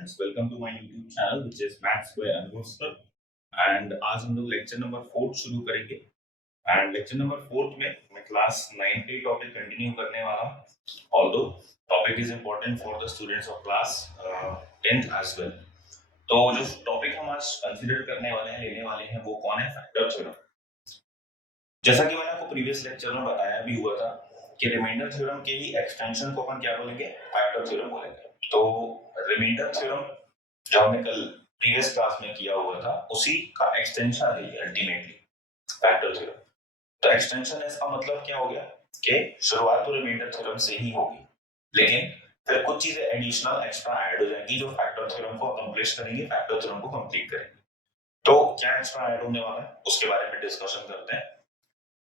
Friends, welcome to my YouTube channel which is maths by Anubhav sir. And आज हम लोग lecture number 4 शुरू करेंगे। एंड लेक्चर नंबर 4 में मैं क्लास 9 के टॉपिक कंटिन्यू करने वाला हूं। Although topic is important for the students of class 10th as well. तो जो टॉपिक हम आज कंसीडर करने वाले हैं, लेने वाले हैं, वो कौन है? Factor theorem. जैसा कि मैंने आपको प्रीवियस लेक्चर में बताया भी हुआ था कि रिमाइंडर थ्योरम के ही एक्सटेंशन को अपन क्या बोलेंगे? फैक्टर थ्योरम बोलेंगे। तो रिमाइंडर थ्योरम जो हमने कल प्रीवियस क्लास में किया हुआ था, उसी का एक्सटेंशन है अल्टीमेटली फैक्टर थ्योरम। तो एक्सटेंशन इसका मतलब क्या हो गया कि शुरुआत तो रिमाइंडर थ्योरम से ही होगी, लेकिन फिर कुछ चीजें एडिशनल एक्स्ट्रा ऐड हो जाएंगी जो फैक्टर थ्योरम को अकम्प्लिश करेंगे, फैक्टर थ्योरम को कंप्लीट करेंगे। तो क्या एक्स्ट्रा ऐड होने वाला है उसके बारे में डिस्कशन करते हैं।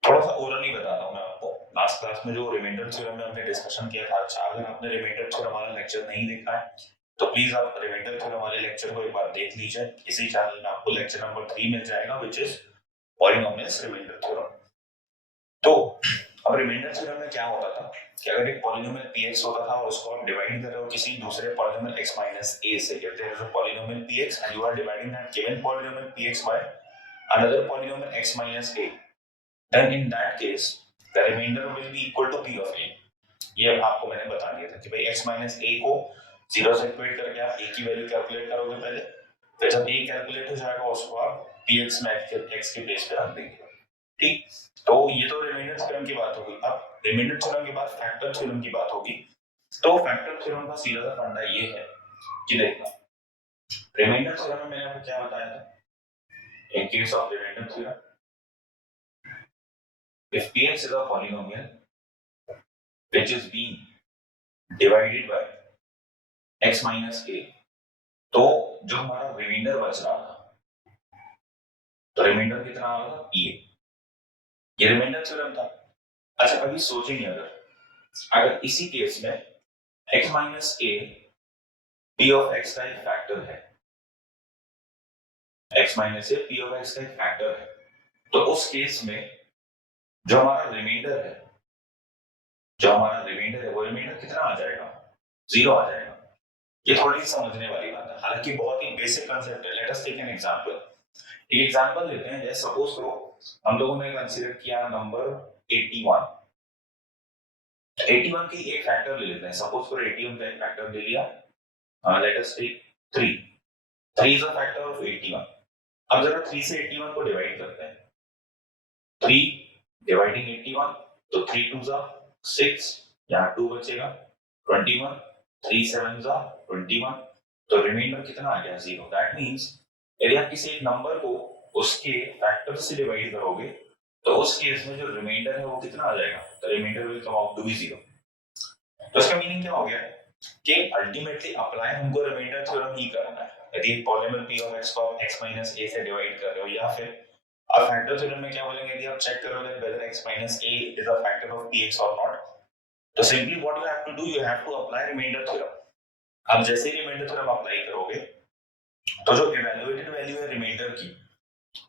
थोड़ा सा ओरली बताता हूँ मैं आपको। लास्ट क्लास में जो रिमाइंडर थ्योरम में हमने डिस्कशन किया था, अच्छा अगर आपने रिमाइंडर थ्योरम वाला लेक्चर नहीं देखा है तो प्लीज आप रिमाइंडर थ्योरम वाले लेक्चर को एक बार देख लीजिए। इसी चैनल में आपको लेक्चर नंबर 3 मिल जाएगा which is polynomials remainder theorem. तो अब रिमाइंडर थ्योरम में क्या होता था कि अगर एक पॉलिनोमियल px होता था और उसको आप डिवाइड कर रहे हो किसी दूसरे पॉलिनोमियल x माइनस a से, कहते हैं polynomial px and you are dividing that given polynomial px by another polynomial x minus a, then in that case the remainder will be equal to p of a। ये आपको मैंने बता दिया था कि भाई x माइनस a को 0 से इक्वेट करके आप a की वैल्यू कैलकुलेट करोगे पहले, फिर जब a कैलकुलेट हो जाएगा उसको आप px में x के प्लेस पे रख देंगे। ठीक, तो ये तो रिमाइंडर थ्योरम की बात होगी। अब रिमाइंडर थ्योरम के बाद फैक्टर थ्योरम की बात होगी। तो फैक्टर थ्योरम का सीधा सा फंडा ये है कि देखना, रिमाइंडर थ्योरम में मैंने आपको क्या बताया था, in case of remainder theorem if px is a polynomial which is being divided by x minus a, तो जो हमारा रिमाइंडर बच रहा था, तो रिमाइंडर कितना आ रहा था? pa। ये रिमाइंडर थ्योरम था। अच्छा अभी सोचेंगे, अगर इसी केस में x minus a p of x का एक फैक्टर है, x minus a p of x का एक फैक्टर है, तो उस केस में जो हमारा रिमाइंडर है, वो रिमाइंडर कितना आ जाएगा? 0 आ जाएगा। ये थोड़ी सी समझने वाली बात है, हालांकि बहुत ही बेसिक कांसेप्ट है। Let us take an example. एक एग्जांपल लेते हैं, जैसे सपोज करो हम लोगों ने कंसीडर किया नंबर 81। 81 की एक फैक्टर ले लेते हैं, सपोज करो 81 का एक फैक्टर ले लिया, let us take 3। 3 is a factor of 81। अब जरा 3 से 81 को डिवाइड करते हैं। 3 डिवाइडिंग 81, तो 3 2 जा 6, यहां 2 बचेगा 21, 3 7 जा 21, तो रिमाइंडर कितना आ गया? 0। दैट मींस यदि आप किसी एक नंबर को उसके फैक्टर से डिवाइड करोगे तो उस केस में जो रिमाइंडर है वो कितना आ जाएगा? The remainder will come out to be 0। तो इसका मीनिंग क्या हो गया कि अल्टीमेटली अप्लाई हमको रिमाइंडर थ्योरम ही करना है। यदि एक पॉलिनोमियल p ऑफ x को आप x माइनस a से डिवाइड कर रहे हो, या फिर अब फैक्टर थ्योरम में क्या बोलेंगे, यदि आप चेक करोगे whether x minus a is a factor of px or not, तो simply what you have to do, you have to apply remainder theorem. अब जैसे ही रिमाइंडर थ्योरम अप्लाई करोगे तो जो इवैल्यूएटेड वैल्यू है रिमाइंडर की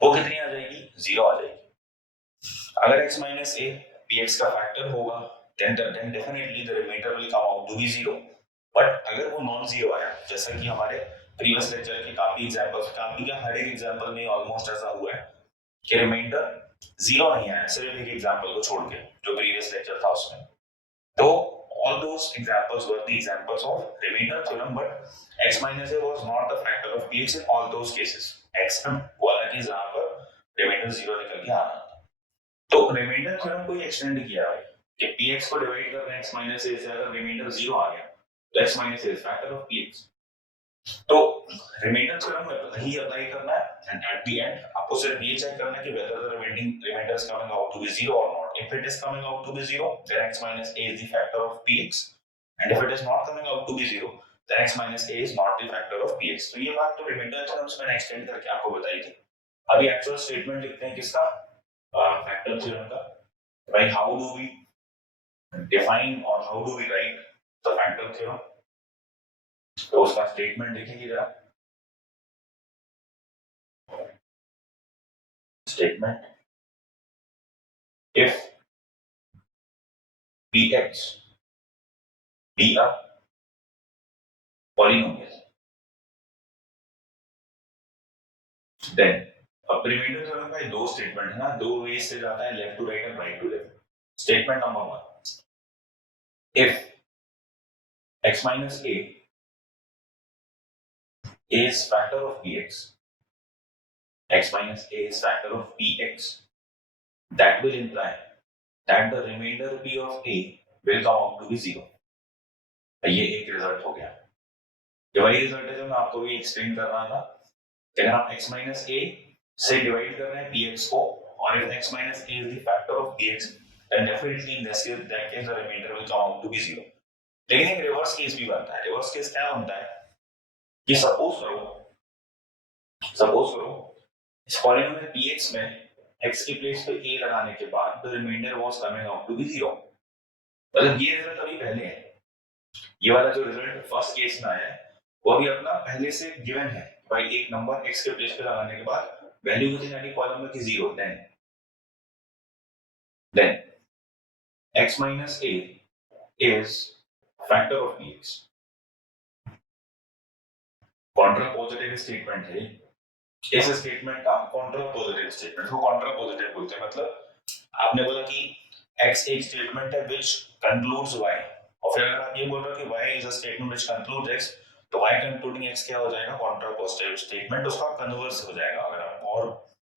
वो कितनी आ जाएगी? 0 आ जाएगी। अगर x minus a px का फैक्टर होगा then definitely the remainder will come out to be 0। But अगर वो नॉन जीरो आया, जैसा कि हमारे प्रीवियस लेक्चर के काफी एग्जांपल्स, काफी क्या हर एक एग्जांपल में ऑलमोस्ट ऐसा हुआ है कि रिमाइंडर 0 नहीं आया, सिर्फ एक एग्जांपल को छोड़ के जो प्रीवियस लेक्चर था उसमें। तो all those examples were the examples of remainder theorem, but x minus a was not the factor of px in all those cases except वो अलग ही जहां पर रिमाइंडर 0 निकल के आ रहा था। तो रिमाइंडर थ्योरम को ही एक्सटेंड किया है कि px को डिवाइड कर रहे हैं x minus a से, अगर रिमाइंडर 0 आ गया तो x minus a is factor of px। तो रिमाइंडर थ्योरम में ही अप्लाई करना है एंड एट द एंड आपको सिर्फ ये चेक करना है कि whether the remainder is coming out to be 0 or not। if it is coming out to be 0 then x minus a is the factor of px, and if it is not coming out to be 0 then x minus a is not the factor of px। तो ये बात तो reminder theorems मैंने extend करके आपको बताई थी। अभी एक्चुअल स्टेटमेंट लिखते हैं किसका? फैक्टर थ्योरम का। भाई हाउ डू वी डिफाइन और how do we write the factor theorem, तो उसका स्टेटमेंट लिखेंगे जरा। Statement, if px be a polynomial then अब रिमाइंडर थ्योरम का दो स्टेटमेंट है ना, दो वे से जाता है, left to right and right to left. Statement number 1, if x minus a is factor of px, x minus a is factor of px, that will imply that the remainder p of a will come out to be 0. ये एक result हो गया. ये वही result है जो मैं आपको भी एक्सप्लेन कर रहा था कि अगर आप x minus a से डिवाइड कर रहे हैं px को, और if x minus a is the factor of px, then definitely in this case the remainder will come out to be 0. लेकिन एक रिवर्स केस भी बनता है. रिवर्स केस क्या बनता है कि सपोज करो इस पॉलिनोमियल px में x के प्लेस पे a लगाने के बाद the remainder was coming out to be 0. मतलब ये रिजल्ट अभी पहले है. ये वाला जो रिजल्ट फर्स्ट केस में आया है वो अभी अपना पहले से गिवन है. भाई एक नंबर x के प्लेस पे लगाने के बाद वैल्यू कितनी आनी पॉलिनोमियल की 0. Then x minus a is factor of px. Contrapositive statement है. इस स्टेटमेंट का कॉन्ट्रापोजिटिव स्टेटमेंट को कॉन्ट्रापोजिटिव बोलते हैं. मतलब आपने बोला कि x एक स्टेटमेंट है which concludes y, और फिर अगर आप ये बोल रहे हो कि y is a statement which concludes x, तो y concluding x क्या हो जाएगा? कॉन्ट्रापोजिटिव स्टेटमेंट, उसका कन्वर्स हो जाएगा अगर आप और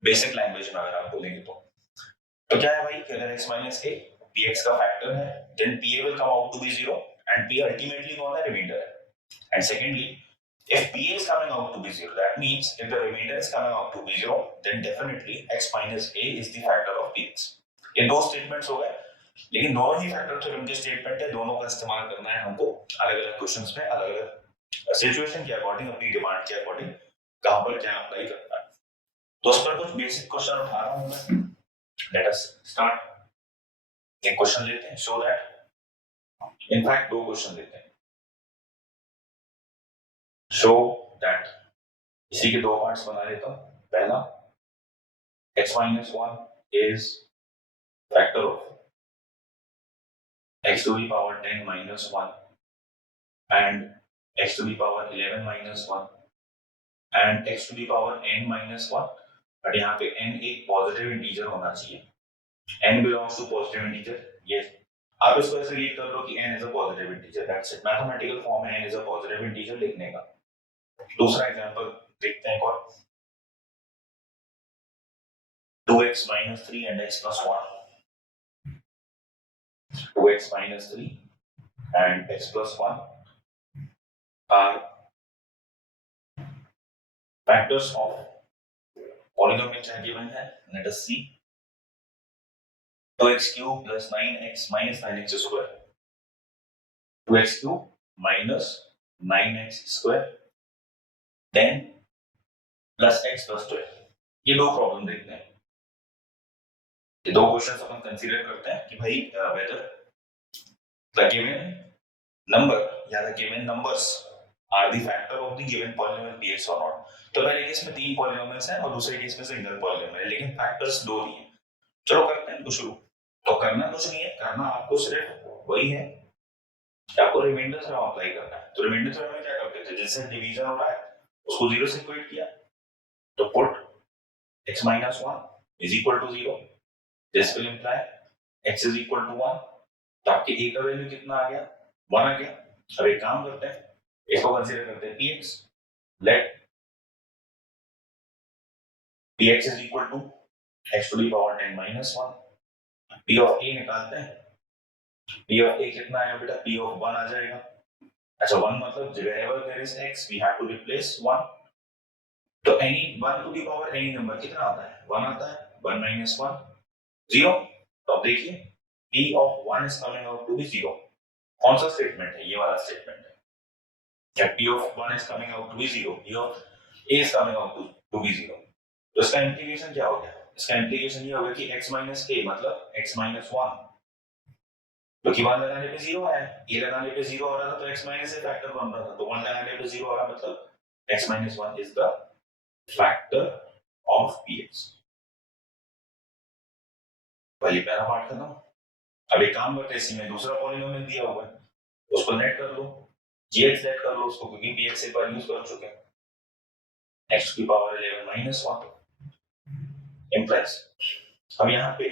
बेसिक लैंग्वेज में अगर आप बोलेंगे तो क्या है भाई कि अगर x minus a px का फैक्टर है, then pa will come out to be 0 and p ultimately कौन है? रिमाइंडर है. And secondly, if pa is coming out to be 0, that means if the remainder is coming out to be 0, then definitely x minus a is the factor of px. ये दो statements हो गए, लेकिन दोनों ही factor theorem के statement है. दोनों का इस्तेमाल करना है हमको अलग-अलग क्वेश्चंस में, अलग-अलग सिचुएशन के अकॉर्डिंग, अपनी डिमांड के अकॉर्डिंग कहां पर क्या अप्लाई करना है. तो उस पर कुछ बेसिक क्वेश्चन उठा रहा हूं मैं. Let us start. एक क्वेश्चन लेते हैं. शो दैट, इनफैक्ट दो क्वेश्चन लेते हैं. शो दैट, इसी के दो पार्ट्स बना लेता हूं. पहला, x minus 1 is factor of x to the power 10 minus 1 and x to the power 11 minus 1 and x to the power n minus 1. But यहाँ पे n एक पॉजिटिव इंटीजर होना चाहिए. n belongs to positive integer. ये आप इसको ऐसे read कर लो कि n is a positive integer. That's it. Mathematical form में n is a positive integer लिखने का. दूसरा एग्जांपल देखते हैं. और 2x minus 3 and x plus 1. 2x minus 3 and x plus 1 are factors of polynomial which are given है. Let us see. 2x cube plus 9x minus 9x square. 2x cube minus 9x square. Then plus x plus 12. ये दो problem देखते हैं. ये दो questions अपन consider करते हैं कि भाई whether the given number या the given numbers are the factor of the given polynomial px or not. तो पहले केस में तीन पॉलिनोमियल्स हैं और दूसरे केस में सिंगल पॉलिनोमियल है, लेकिन फैक्टर्स दो ही हैं. चलो करते हैं इनको शुरू. तो करना कुछ नहीं है, करना आपको सिर्फ वही है कि आपको रिमाइंडर थ्योरम अप्लाई करना है. तो रिमाइंडर थ्योरम में क्या करते थे? जिससे डिवीजन हो रहा है उसको 0 से इक्वेट किया. तो put x minus 1 is equal to 0. This will imply x is equal to 1. तो आपके a का वैल्यू कितना आ गया? 1 आ गया. अब एक काम करते हैं, इसको कंसीडर करते हैं px. Let px is equal to x to the power 10 minus 1. p of a निकालते हैं. p of a कितना आया बेटा? p of 1 आ जाएगा. अच्छा, 1 मतलब wherever there is x we have to replace 1. तो any 1 to the power any number कितना आता है? 1 आता है. 1 minus 1 0. तो अब देखिए p of 1 is coming out to be 0. कौन सा स्टेटमेंट है? ये वाला स्टेटमेंट है. या p of 1 is coming out to be 0. p of a is coming out to be 0. तो इसका इंप्लीकेशन क्या हो गया? इसका इंप्लीकेशन ये होगा कि x minus a मतलब x minus 1, क्योंकि 1 लगाने पे 0 आया, a लगाने पे 0 हो रहा था तो x minus a फैक्टर बन रहा था. तो 1 लगाने पे 0 आ रहा मतलब x minus 1 is the factor of px. पहले पहला पार्ट खत्म. अब एक काम करते हैं, इसी में दूसरा पॉलिनोमियल दिया हुआ है उसको नेट कर लो, gx नेट कर लो उसको, क्योंकि px एक बार यूज कर चुके हैं. x की पावर 11 माइनस 1 इम्प्लाइज। अब यहाँ पे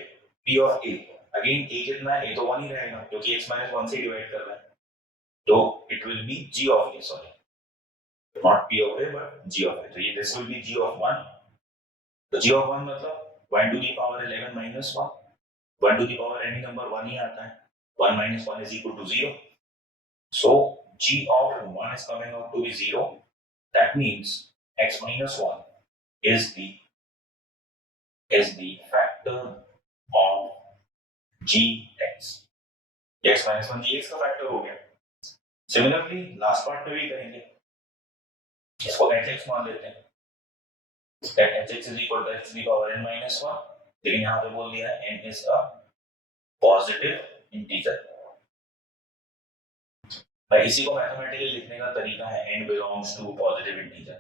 p of a, again a कितना है, a तो 1 ही रहेगा क्योंकि x माइनस 1 से डिवाइड कर रहा है, तो it will be g of a, sorry not p of a but g of a, तो ये this will be g of 1, तो g ऑफ 1 मतलब 1 to the power 11 minus 1, 1 to the power any number 1 ही आता है, 1 minus 1 is equal to 0, so g of 1 is coming out to be 0, that means x minus 1 is the factor of gx, x minus 1 gx का factor हो गया। Similarly last part में भी करेंगे, इसको hx मान लेते हैं, that hx is equal to x to the power n minus 1, लेकिन यहाँ पे बोल दिया है n is a positive integer। भाई इसी को मैथमेटिकली लिखने का तरीका है n belongs to positive integer।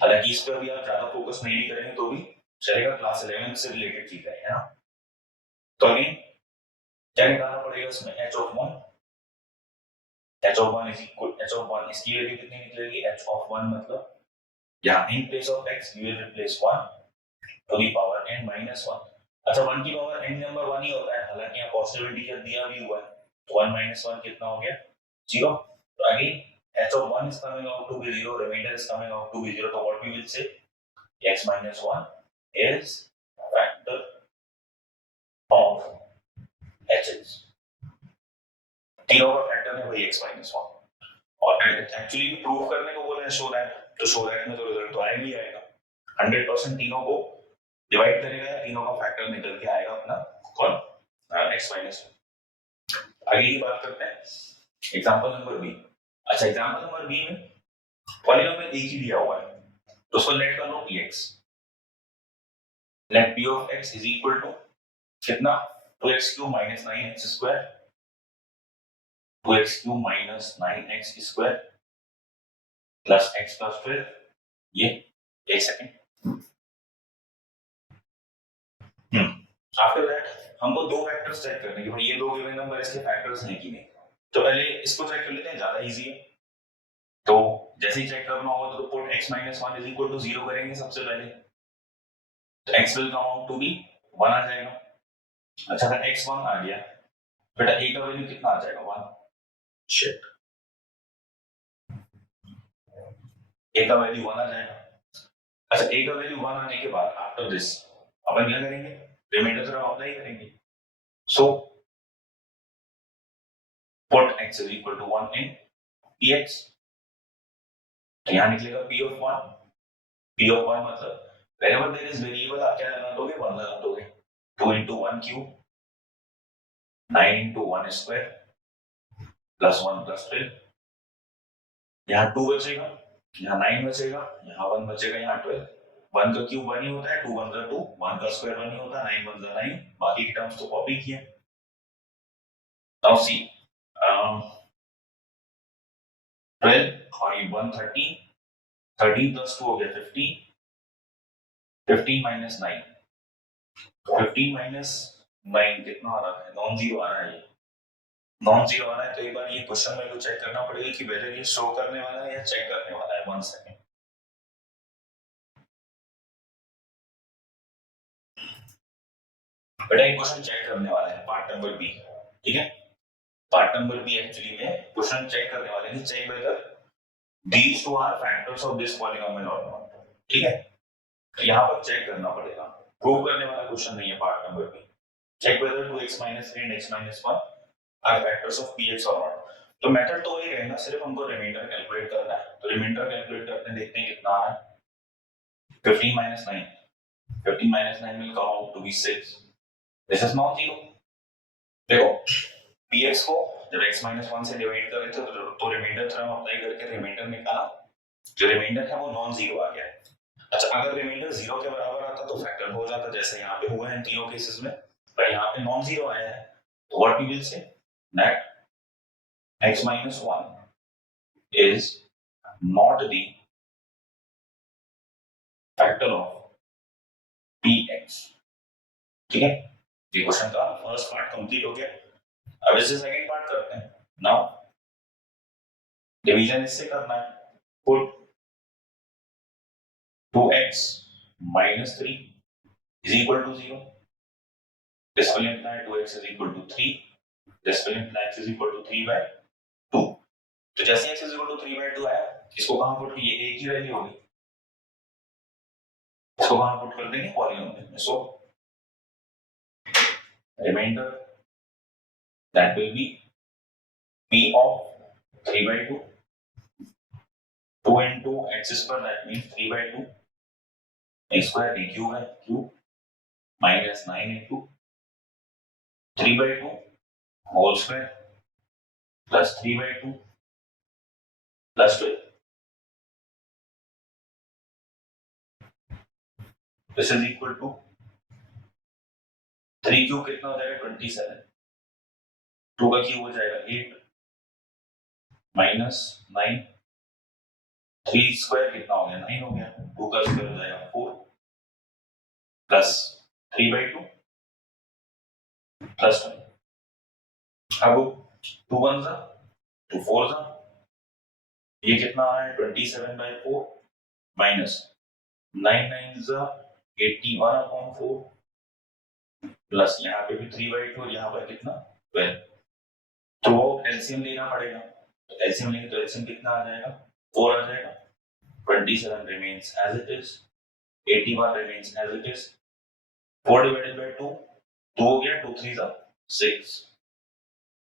हालांकि इस पर भी आप ज्यादा फोकस नहीं भी करेंगे तो भी चलेगा, क्लास 11 से रिलेटेड चीज है ना। तो अगेन क्या निकालना पड़ेगा इसमें, h of 1, h of 1 is equal, h of 1 इसकी वैल्यू कितनी निकलेगी, h of 1 मतलब यहाँ in place of x you will replace 1 to the power n minus 1। अच्छा 1 की पावर n नंबर 1 ही होता है, हालांकि यहाँ पॉजिटिव इंटीजर दिया भी हुआ है, तो 1 minus 1 कितना हो गया, 0। तो again h of 1 is coming out to be 0, remainder is coming out to be 0, so what we will say, x minus 1 is factor of hx, तीनों का फैक्टर है वही x minus 1, और एक्चुअली प्रूव करने को बोला है शो दैट, तो शो दैट में तो रिजल्ट तो आएगा ही आएगा, 100% तीनों को डिवाइड करेगा या तीनों का फैक्टर निकल के आएगा अपना, कौन, x minus 1। आगे की बात करते हैं एग्जांपल नंबर बी। अच्छा एग्जांपल नंबर बी में पॉलीनोमियल एक ही दिया हुआ है, तो उसको लेट कर लो px, let p of x is equal to कितना, 2x cube minus 9x square, 2x cube minus 9x square plus x plus 12, ये एक सेकेंड। आफ्टर दैट हमको दो फैक्टर्स चेक करने कि भाई ये दो गिवन नंबर इसके फैक्टर्स हैं कि नहीं, तो पहले इसको चेक कर लेते हैं, ज्यादा इजी है। तो जैसे ही चेक करना होगा तो put x minus 1 is equal to 0 करेंगे सबसे पहले, तो x will come out to be 1 आ जाएगा। अच्छा अगर x 1 आ गया, बेटा a का वैल्यू कितना आ जाएगा, 1, शिट, a का वैल्यू 1 आ जाएगा। अच्छा a का वैल्यू 1 आने के बाद आफ्टर दिस अपन क्या करेंगे, रिमाइंडर थ्योरम अप्लाई करेंगे, so put x is equal to 1 in px, तो यहां निकलेगा p of 1, p of 1 मतलब wherever there is variable आप क्या लगा दोगे, 1 लगा दोगे, 2 into 1 cube 9 into 1 square plus 1 plus 12, यहाँ 2 बचेगा, यहाँ 9 बचेगा, यहाँ 1 बचेगा, यहाँ 12, 1 का क्यूब 1 ही होता है, 2 1 जा 2, 1 का स्क्वायर 1 ही होता है, 9 1 जा 9, बाकी की टर्म्स तो कॉपी किए। नाउ सी 12 और ये 1 13, 13 plus 2 हो गया 15, 15 minus 9, 15 minus 9 कितना आ रहा है, नॉन जीरो आ रहा है, ये नॉन जीरो आ रहा है, तो एक बार ये क्वेश्चन मेरे को चेक करना पड़ेगा कि वेदर ये शो करने वाला है या चेक करने वाला है, 1 सेकंड। बेटा ये क्वेश्चन चेक करने वाला है, पार्ट नंबर बी, ठीक है, पार्ट नंबर बी एक्चुअली में क्वेश्चन चेक करने वाले हैं, check whether these two are factors of this polynomial or not, ठीक है, यहाँ पर चेक करना पड़ेगा, प्रूव करने वाला क्वेश्चन नहीं है part number B, check whether 2x minus 3 and x minus 1 are factors of px or not। तो मेथड तो वही रहेगा, सिर्फ हमको रिमाइंडर कैलकुलेट करना है, तो रिमाइंडर कैलकुलेट करते हैं, देखते हैं कितना आ रहा है, 15 minus 9, 15 minus 9 will come out to be 6, this is non zero। देखो px को जब x minus 1 से डिवाइड कर रहे थे तो रिमाइंडर थ्योरम अप्लाई करके रिमाइंडर निकाला, जो रिमाइंडर है वो नॉन जीरो आ गया है। अच्छा अगर रिमाइंडर 0 के बराबर आता तो फैक्टर हो जाता, जैसे यहाँ पे हुआ है इन तीनों केसेस में, पर यहाँ पे नॉन जीरो आया है, तो what we will say that x minus 1 is not the factor of px, ठीक है, ये क्वेश्चन का फर्स्ट पार्ट कंप्लीट हो गया। अब इससे सेकंड पार्ट करते हैं। नाउ डिवीजन इससे करना है, put 2x minus 3 is equal to 0. This will imply 2x is equal to 3. This will imply x is equal to 3 by 2. तो जैसे x is equal to 3 by 2 आया, इसको कहां पुट किए? a की वैल्यू होगी, इसको कहां पुट कर देंगे? पॉलिनोमियल में. सो reminder that will be p of 3 by 2. 2 into x square, that means 3 by 2. x square b cube है, cube minus 9 into 3 by 2 whole square plus 3 by 2 plus 12. This is equal to 3 cube कितना हो जाएगा? 27. 2 का cube हो जाएगा 8 minus 9. 3 square कितना हो गया? 9 हो गया. 2 का स्क्वायर हो जाएगा 4 प्लस 3 by 2 प्लस 1. अब 2 1 जा 2 4 जा, ये कितना आ रहा है? 27 by 4 माइनस 9 9 जा 81 upon 4 प्लस यहाँ पे भी 3 by 2 और यहाँ पर कितना? 12. तो एलसीएम लेना पड़ेगा, तो एलसीएम लेंगे तो एलसीएम कितना आ जाएगा? 4 आ जाएगा. 27 remains as it is, 81 remains as it is. 4 divided by 2 2 हो गया, 2 3 जा 6.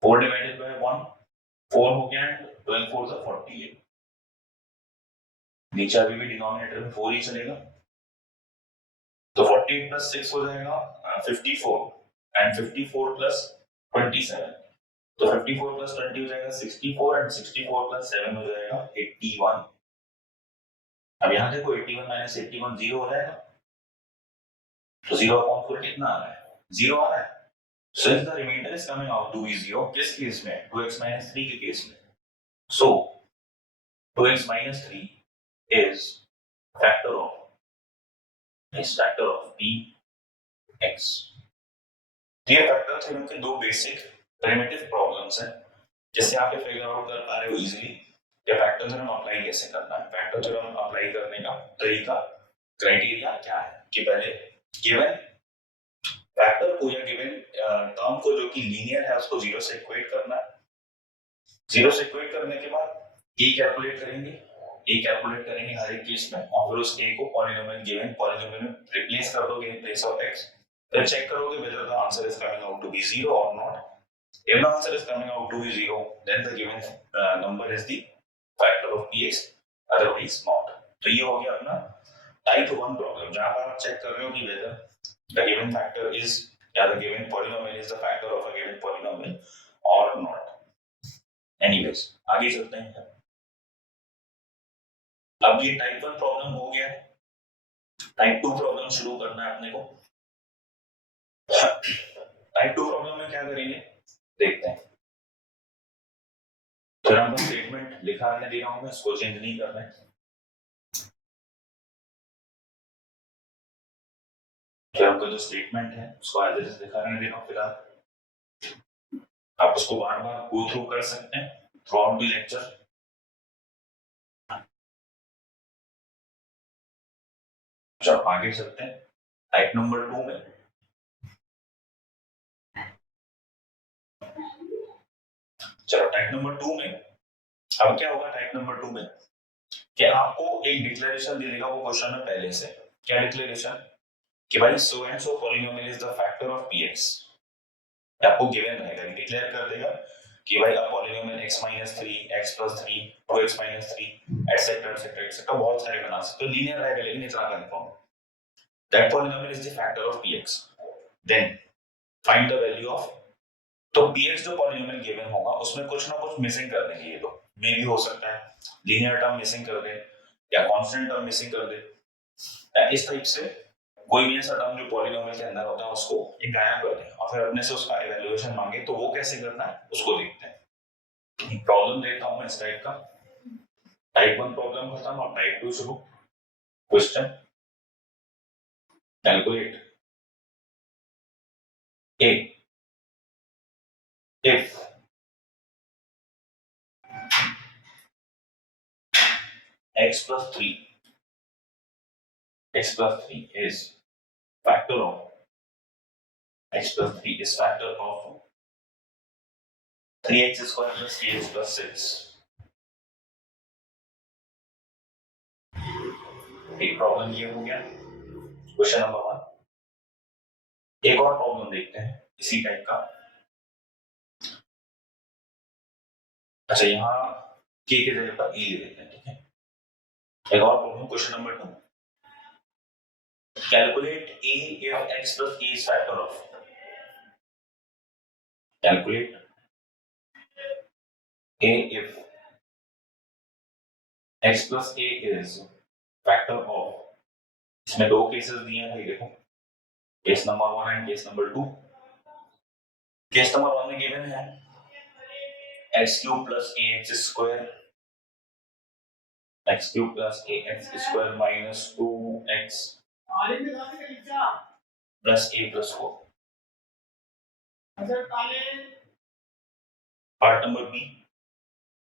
4 divided by 1 4 हो गया, 12 4 जा 48. नीचे अभी भी डिनोमिनेटर में 4 ही चलेगा, तो 48 प्लस 6 हो जाएगा 54 एंड 54 प्लस 27, तो 54 प्लस 20 हो जाएगा 64 एंड 64 प्लस 7 हो जाएगा 81. अब यहां देखो 81 माइनस 81 0 हो जाएगा, तो 0 अपॉन 4 कितना आ रहा है? 0 आ रहा है. So if the remainder is coming out to be 0, किस केस में? 2x minus 3 के केस में. So 2x minus 3 is factor of px. ये फैक्टर थ्योरम के दो बेसिक प्रिमिटिव प्रॉब्लम्स हैं, जिससे आप ये फिगर आउट कर पा रहे हो इजीली कि फैक्टर थ्योरम अप्लाई कैसे करना है. फैक्टर थ्योरम अप्लाई करने का तरीका, क्राइटेरिया क्या है कि पहले गिवन फैक्टर को या गिवन टर्म को जो कि लीनियर है उसको 0 से इक्वेट करना है. 0 से इक्वेट करने के बाद a कैलकुलेट करेंगे हर एक केस में, और फिर उस a को पॉलिनोमियल गिवन पॉलिनोमियल में रिप्लेस कर दोगे इन प्लेस ऑफ x. फिर चेक करोगे whether the answer is coming out to be 0 or not. If the answer is coming out to be 0, then the given number is the factor of px, otherwise not. तो ये हो गया अपना type 1 problem, जहां पर आप check कर रहे हो कि whether the given factor is या the given polynomial is the factor of a given polynomial or not. Anyways, आगे चलते हैं. अब ये टाइप 1 प्रॉब्लम हो गया, टाइप 2 प्रॉब्लम शुरू करना है अपने को. टाइप 2 प्रॉब्लम में क्या करेंगे देखते हैं. थ्योरम का स्टेटमेंट लिखा रहने दे रहा हूं मैं, इसको चेंज नहीं करना है. थ्योरम का जो स्टेटमेंट है उसको एज इट इज लिखा रहने दे रहा हूं फिलहाल. आप उसको बार बार गो थ्रू कर सकते हैं थ्रू आउट द लेक्चर. चलो आगे चलते हैं टाइप नंबर 2 में. चलो टाइप नंबर 2 में अब क्या होगा? टाइप नंबर 2 में कि आपको एक डिक्लेरेशन दे देगा वो क्वेश्चन में पहले से. क्या डिक्लेरेशन? कि भाई so and so polynomial is the factor of px. आपको गिवन रहेगा, डिक्लेयर कर देगा कि भाई a polynomial x - 3 x + 3 2x - 3 etcetera etcetera etcetera, बहुत सारे बना सकते हो. लीनियर रहेगा लेकिन इतना confirm. That polynomial is the factor of px. Then find the value of, तो px जो पॉलिनोमियल गिवन होगा उसमें कुछ ना कुछ मिसिंग कर देंगे. ये तो मे भी हो सकता है लीनियर टर्म मिसिंग कर दे या कांस्टेंट टर्म मिसिंग कर दे. इस टाइप से कोई भी ऐसा टर्म जो पॉलिनोमियल के अंदर होता है उसको एक गायब कर दे और फिर अपने से उसका इवैल्यूएशन मांगे. तो वो कैसे करना है उसको देखते हैं. प्रॉब्लम देता हूं मैं इस टाइप का. टाइप 1 प्रॉब्लम खत्म और टाइप 2 शुरू. Question calculate a if x + 3 x plus 3 is factor of x plus 3 is factor of 3x square plus 3x plus 6. एक प्रॉब्लम ये हो गया क्वेश्चन नंबर 1. एक और प्रॉब्लम देखते हैं इसी टाइप का. अच्छा, यहाँ के जगह पर ए ले लेते हैं. ठीक है, एक और problem question number 2. Calculate a if x plus a is factor of. Calculate a if x plus a is factor of. इसमें दो केसेस दिए हैं भाई, देखो case number 1 and case number 2. Case number 1 में गिवन है x cube plus ax square, x cube plus ax square minus 2x plus a plus 4. Part number B,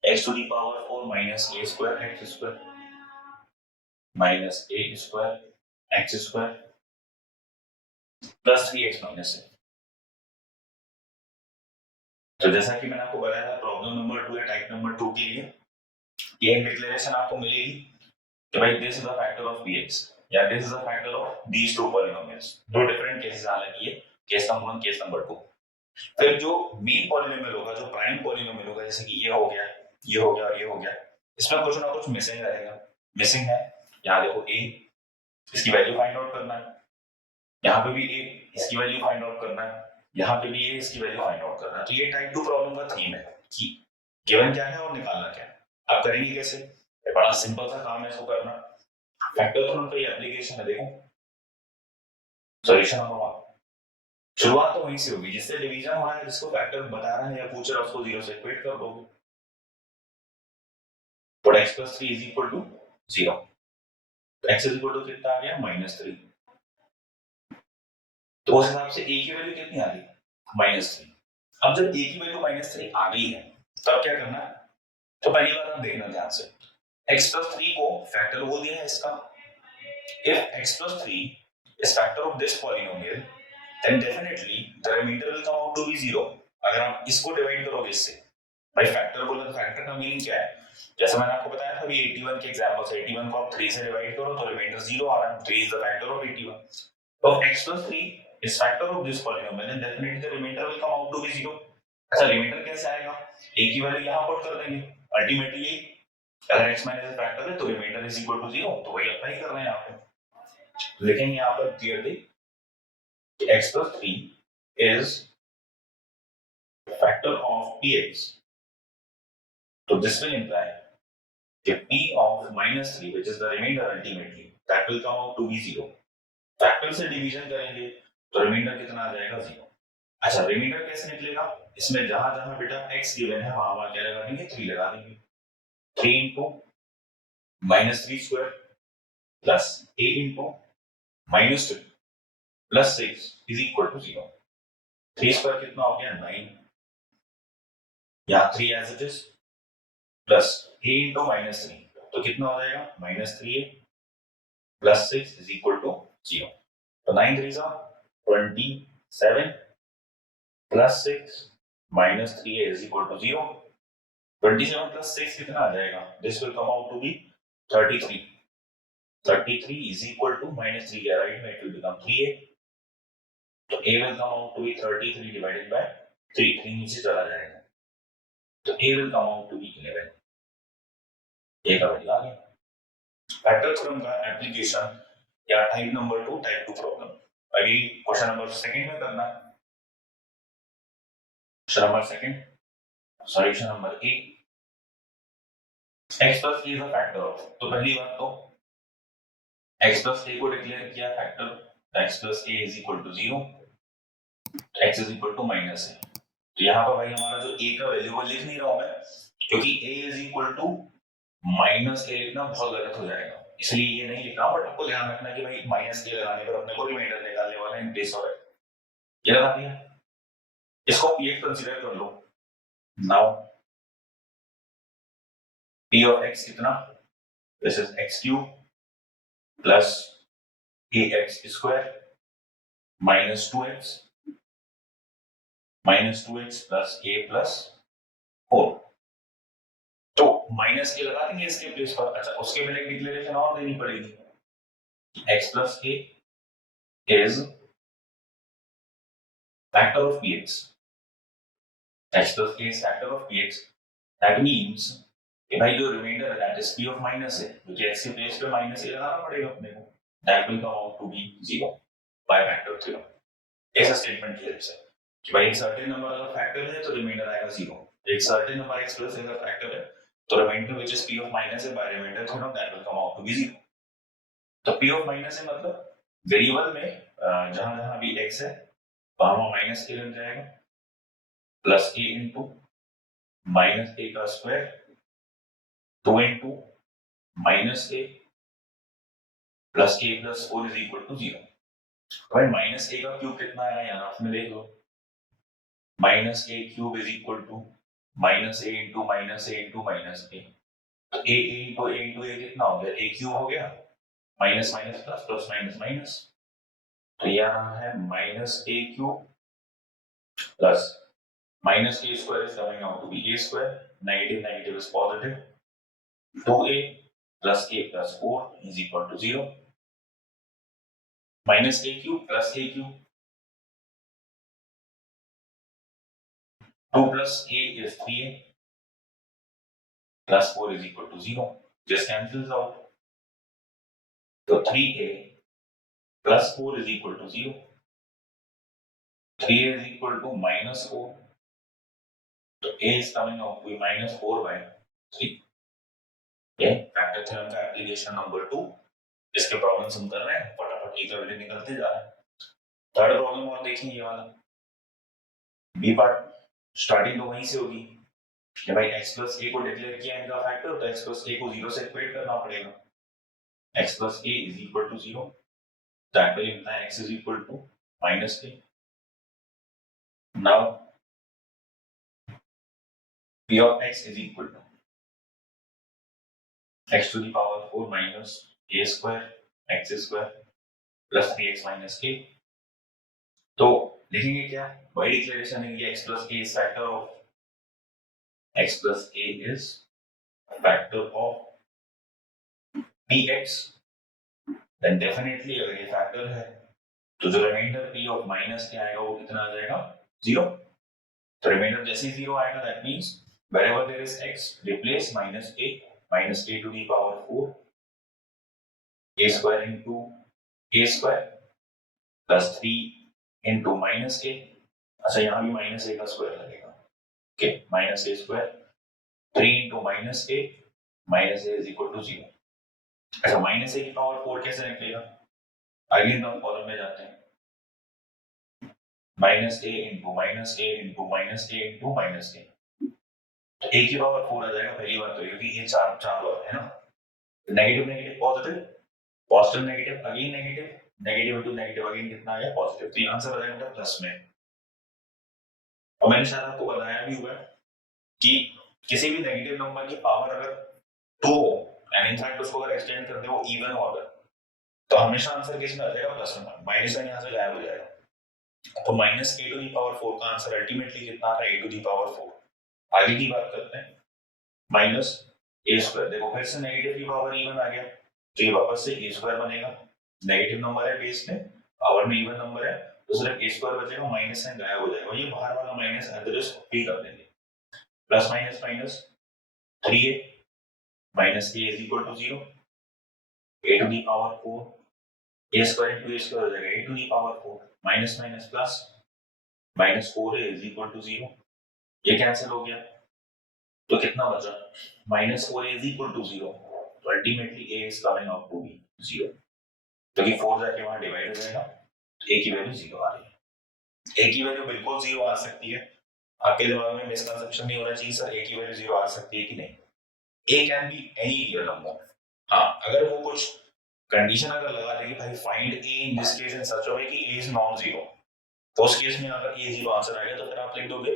x to the power 4 minus a square x square minus a square x square plus 3x minus a. तो जैसा कि मैंने आपको बताया था problem number 2 या type number 2 के लिए ये डिक्लेरेशन आपको मिलेगी कि भाई this is the factor of bx या this is the factor of these two polynomials. दो डिफरेंट केसेस हालांकि ये केस नंबर 1 केस नंबर 2. फिर जो मेन पॉलिनोमियल होगा, जो प्राइम पॉलिनोमियल होगा, जैसे कि ये हो गया, ये हो गया और ये हो गया, इसमें कुछ ना कुछ मिसिंग रहेगा. मिसिंग है यहाँ देखो a, इसकी वैल्यू फाइंड आउट करना है. यहाँ पे भी a, इसकी वैल्यू फाइंड आउट करना है. यहाँ पे भी a, इसकी वैल्यू फाइंड आउट करना है. तो ये टाइप 2 प्रॉब्लम का थीम है कि गिवन क्या है और निकालना क्या है. आप करेंगे कैसे? बड़ा सिंपल सा काम है इसको करना. फैक्टर थ्योरम का ये एप्लीकेशन है. देखो सॉल्यूशन नंबर 1. शुरुआत तो वहीं से होगी जिससे डिवीजन हो रहा है, जिसको फैक्टर बता रहा है या पूछ रहा है उसको 0 से इक्वेट कर दोगे. तो x plus 3 is equal to 0. x is equal to कितना आ गया? -3. तो उस हिसाब से a की वैल्यू कितनी आ गई? -3. अब जब a की वैल्यू -3 आ गई है तब क्या करना है? तो पहली बात आप देखना ध्यान से, x plus 3 को फैक्टर बोल दिया है इसका. if x plus 3 is factor of this polynomial then definitely the remainder will come out to be 0. अगर आप इसको डिवाइड करोगे इससे, भाई फैक्टर बोला तो फैक्टर का मीनिंग क्या है? जैसे मैंने आपको बताया था अभी 81 के एग्जांपल से, 81 को आप 3 से डिवाइड करो तो रिमाइंडर 0 आ रहा है. 3 is the factor of 81. So x plus 3 is factor of this polynomial and definitely the remainder will come out to be 0. अच्छा, रिमाइंडर कैसे आएगा? a की वैल्यू यहां पुट कर देंगे. अल्टीमेटली अगर x माइनस फैक्टर है तो रिमाइंडर इज इक्वल टू 0. तो वही अप्लाई कर रहे हैं यहाँ पे. लिखेंगे यहाँ पर clearly x plus 3 is factor of px. So this will imply that p of -3, which is the remainder ultimately, that will come out to be 0. Factor से डिवीजन करेंगे तो रिमाइंडर कितना आ जाएगा? 0. अच्छा, रिमाइंडर कैसे निकलेगा? इसमें जहां जहां बेटा x गिवन है वहां क्या लगा देंगे? 3 लगा देंगे. 3 into -3 square plus a into -2 plus 6 is equal to 0. 3 square कितना हो गया? 9. यहाँ 3 as it is plus a into -3 तो कितना हो जाएगा? -3a plus 6 is equal to 0. तो 9 3s are 27 plus 6 minus 3a is equal to 0. 27 plus 6 कितना आ जाएगा? This will come out to be 33. 33 is equal to -3a, right? It will become 3a. तो a will come out to be 33 divided by 3. 3 नीचे चला जाएगा. तो a will come out to be 11. a का value आ गया. Factor theorem का application या type number 2 type 2 problem. अभी क्वेश्चन नंबर 2 में करना है. Question number 2 solution number 1. x plus a is a factor of. तो पहली बात तो x plus a को डिक्लेयर किया factor. x plus a is equal to 0. x is equal to -a. तो यहाँ पर भाई हमारा जो a का वैल्यू वो लिख नहीं रहा हूं मैं, क्योंकि a is equal to -a लिखना बहुत गलत हो जाएगा, इसलिए ये नहीं लिख रहा हूं. बट आपको ध्यान रखना कि भाई -a लगाने पर अपने को रिमाइंडर निकालने वाला है इन प्लेस ऑफ. ये लगा दिया. इसको px कंसीडर कर लो. नाउ p of x कितना? This is x cube plus ax square minus 2x plus a plus 4। तो माइनस के लगा देंगे इसके प्लेस पर। अच्छा, उसके पहले डिक्लेरेशन और देनी पड़ेगी, x plus a is factor of px, x plus a is factor of px, that means कि भाई जो रिमाइंडर है that is p of minus है, क्योंकि x के प्लेस पे माइनस a लगाना पड़ेगा अपने को, that will come out to be 0 by factor of 0। ऐसा स्टेटमेंट की हेल्प से कि भाई एक सर्टेन नंबर अगर फैक्टर है तो रिमाइंडर आएगा 0, एक certain number x plus a का फैक्टर है तो remainder which is p of minus है by remainder theorem that will come out to be 0। तो p of माइनस है मतलब वेरिएबल में जहां जहां भी x है वहां माइनस a लग जाएगा plus a into minus a का square 2 into minus a plus a plus 4 is equal to 0। भाई माइनस a का क्यूब कितना आएगा यहाँ आपने देख लो, minus a cube is equal to minus a into minus a into minus a। तो a into a into a कितना हो गया, a क्यूब हो गया, minus minus plus plus minus minus, तो ये आ रहा है minus a cube plus minus a square is coming out to be a square, negative negative is positive, 2a plus a plus 4 is equal to 0, minus a cube plus a cube 2 plus a is 3a plus 4 is equal to 0. Just cancels out. So 3a plus 4 is equal to 0. 3a is equal to minus 4. So a is coming out to be minus 4 by 3. Okay, factor theorem का application number 2. इसके problems हम कर रहे हैं, फटाफट एक करके निकलते जा रहे हैं। थर्ड प्रॉब्लम और देखेंगे ये वाला, बी पार्ट स्टार्टिंग तो वहीं से होगी कि भाई x plus a को डिक्लेयर किया इनका फैक्टर, तो x plus a को 0 से इक्वेट करना पड़ेगा, x plus a is equal to 0, that will imply x is equal to minus a. Now p of x is equal to x to the power 4 minus a square x square plus 3x minus a। तो लिखेंगे क्या, bye declaration लिखेंगे x plus a is factor of x plus a is factor of px, then definitely अगर ये factor है तो जो reminder p of minus क्या आएगा वो कितना आ जाएगा, 0। तो रिमाइंडर जैसे ही 0 आएगा that means wherever there is x replace minus a to the power 4 a square into a square plus 3 into minus a। अच्छा यहाँ भी माइनस a का स्क्वायर लगेगा, okay, minus a square 3 into minus a is equal to 0। अच्छा minus a की power 4 कैसे निकलेगा, again हम कॉलम में जाते हैं, minus a into minus a into minus a into minus a, a की पावर 4 आ जाएगा पहली बार तो, क्योंकि ये चार चार बार है ना, negative negative positive, positive negative again negative, negative into negative again कितना आ गया पॉजिटिव, तो ये आंसर आ जाएगा प्लस में। और मैंने शायद आपको बताया भी हुआ है कि किसी भी नेगेटिव नंबर की पावर अगर 2 हो एंड इनफैक्ट उसको अगर एक्सटेंड कर दे वो इवन हो अगर, तो हमेशा आंसर किस में आ जाएगा, प्लस में, माइनस में यहाँ से गायब हो जाएगा। तो minus a to the power 4 का आंसर अल्टीमेटली कितना आता है, a टू दी पावर 4। आगे की बात करते हैं, माइनस a स्क्वायर, देखो फिर से नेगेटिव की पावर इवन आ गया तो ये वापस से a स्क्वायर बनेगा, नेगेटिव नंबर है बेस में, पावर में इवन नंबर है तो सिर्फ a स्क्वायर बचेगा, माइनस साइन गायब हो जाएगा, ये बाहर वाला माइनस एड्रेस कॉपी कर देंगे, plus minus minus 3a minus a is equal to 0, a to the power 4 a square into a square हो जाएगा a to the power 4 minus minus plus minus 4a is equal to 0, ये cancel हो गया तो कितना बचा, minus 4a is equal to 0, तो ultimately a is coming out to be 0, क्योंकि 4 जाके वहां डिवाइड हो जाएगा तो a की वैल्यू 0 आ रही है। a की वैल्यू बिल्कुल 0 आ सकती है, आपके दिमाग में मिसकंसेप्शन नहीं होना चाहिए सर a की वैल्यू 0 आ सकती है कि नहीं, a can be any real number. हाँ, अगर वो कुछ कंडीशन अगर लगा दे कि भाई find a in this case in such a way कि a इज नॉन जीरो, तो उस केस में अगर a 0 आंसर आ गया तो फिर आप लिख दोगे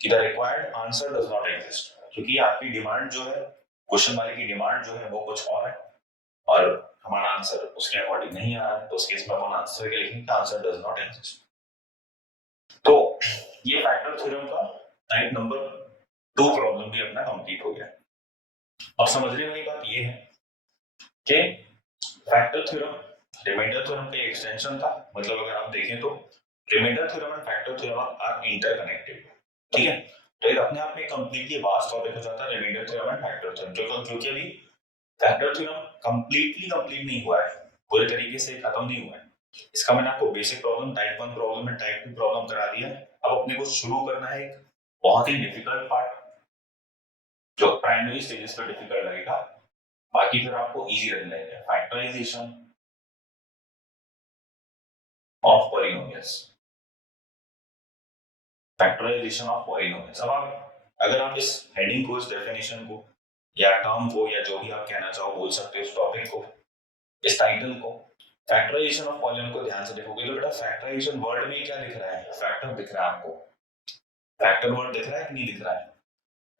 कि the required answer does not exist, क्योंकि आपकी डिमांड जो है, क्वेश्चन वाले की डिमांड जो है वो कुछ और है, और हमारा आंसर उसके अकॉर्डिंग नहीं आ रहा है, तो उस केस में अपन आंसर के लिखेंगे आंसर डज नॉट एग्जिस्ट। तो ये फैक्टर थ्योरम का टाइप नंबर 2 प्रॉब्लम भी अपना कंप्लीट हो गया। अब समझने वाली बात ये है कि फैक्टर थ्योरम रिमाइंडर थ्योरम का एक्सटेंशन था। मतलब अगर आप देखें तो remainder theorem and factor theorem are interconnected, ठीक है। तो एक अपने आप में कंप्लीटली वास्ट टॉपिक हो जाता है remainder theorem and factor theorem, क्योंकि अभी फैक्टर थ्योरम कंप्लीट नहीं हुआ है, पूरे तरीके से खत्म नहीं हुआ है। इसका मैंने आपको basic problem, type 1 problem and type 2 problem करा दिया है। अब अपने को शुरू करना है एक बहुत ही डिफिकल्ट पार्ट जो प्राइमरी स्टेजेस पे डिफिकल्ट लगेगा, बाकी फिर आपको इजी लगने लगेगा, factorisation of polynomials. Factorisation of polynomials. अब आप अगर आप इस हेडिंग को, इस डेफिनेशन को या टर्म को या जो भी आप कहना चाहो बोल सकते हो, इस टॉपिक को, इस टाइटल को, फैक्टराइजेशन ऑफ पॉलिनोमियल को ध्यान से देखोगे तो बेटा फैक्टराइजेशन वर्ड में क्या दिख रहा है, फैक्टर दिख रहा है आपको। फैक्टर वर्ड दिख रहा है कि नहीं दिख रहा है?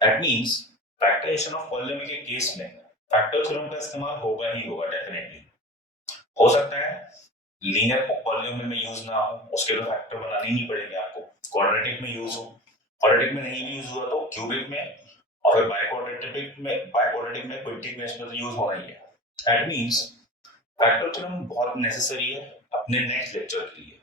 That means factorisation of polynomial के केस में फैक्टर थ्योरम का इस्तेमाल होगा ही होगा डेफिनेटली। हो सकता है लीनियर पॉलिनोमियल में यूज ना हो, उसके तो फैक्टर बनाने ही नहीं पड़ेंगे आपको, क्वाड्रेटिक में यूज हो, क्वाड्रेटिक में नहीं भी यूज हुआ तो क्यूबिक में, और फिर बाइक्वाड्रेटिक में क्विंटिक में इसमें तो यूज होना ही है। दैट मींस फैक्टर थ्योरम बहुत नेसेसरी है अपने नेक्स्ट लेक्चर के लिए।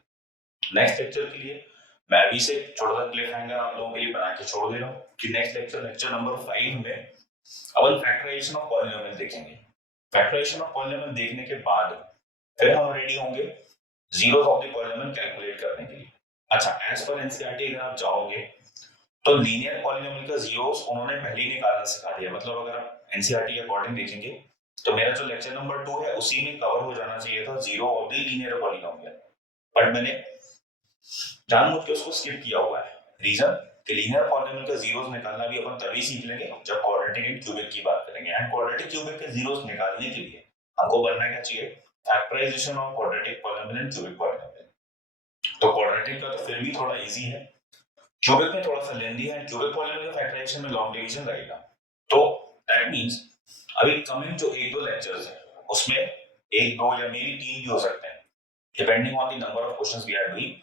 नेक्स्ट लेक्चर के लिए मैं अभी से छोटा सा क्लिफ हैंगर आप लोगों के लिए बना के छोड़ दे रहा हूँ कि नेक्स्ट लेक्चर नंबर 5 में अपन फैक्टराइजेशन ऑफ पॉलिनोमियल देखेंगे। फैक्टराइजेशन ऑफ पॉलिनोमियल देखने के बाद फिर हम रेडी होंगे zeros of the polynomial calculate करने के लिए। अच्छा, एज पर एनसीईआरटी अगर आप जाओगे तो लीनियर पॉलिनोमियल का जीरोस उन्होंने पहले ही निकालना सिखा दिया। मतलब अगर आप एनसीईआरटी के अकॉर्डिंग देखेंगे तो मेरा जो लेक्चर नंबर 2 है उसी में कवर हो जाना चाहिए था zero of the linear polynomial, but मैंने जानबूझ के उसको स्किप किया हुआ है। रीजन कि लीनियर पॉलिनोमियल का जीरोस निकालना भी अपन तभी सीख लेंगे जब क्वाड्रेटिक एंड क्यूबिक की बात करेंगे। एंड क्वाड्रेटिक क्यूबिक के जीरोस निकालने के लिए हमको बनना क्या चाहिए, factorisation of quadratic polynomial and cubic polynomial. तो क्वाड्रेटिक का तो फिर भी थोड़ा इजी है, क्यूबिक में थोड़ा सा लेंदी है, क्यूबिक पॉलिनोमियल का फैक्टराइजेशन में लॉन्ग डिवीजन लगेगा। तो दैट मींस अभी कमिंग जो 1-2 लेक्चर्स है उसमें 1-2 या मेरी 3 भी हो सकते हैं depending on the number of questions we are doing.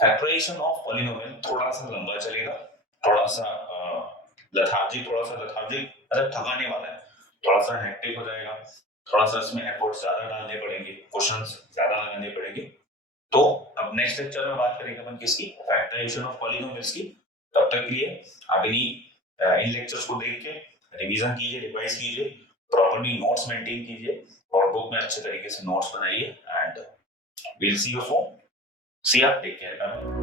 Factorisation of polynomial थोड़ा सा लंबा चलेगा, थोड़ा सा लथार्जिक मतलब थकाने वाला है, थोड़ा सा हेक्टिक हो जाएगा, थोड़ा सा इसमें एफर्ट्स ज्यादा डालने पड़ेंगे, क्वेश्चंस ज्यादा लगाने पड़ेंगे। तो अब नेक्स्ट लेक्चर में बात करेंगे अपन किसकी, फैक्टराइजेशन ऑफ पॉलिनोमियल्स की। तब तक के लिए आप इन लेक्चर्स को देख के रिवीजन कीजिए, रिवाइज कीजिए, प्रॉपर्ली नोट्स मेंटेन कीजिए, नोटबुक में अच्छे तरीके से नोट्स बनाइए, and we'll see you soon. See ya. Take care. Bye.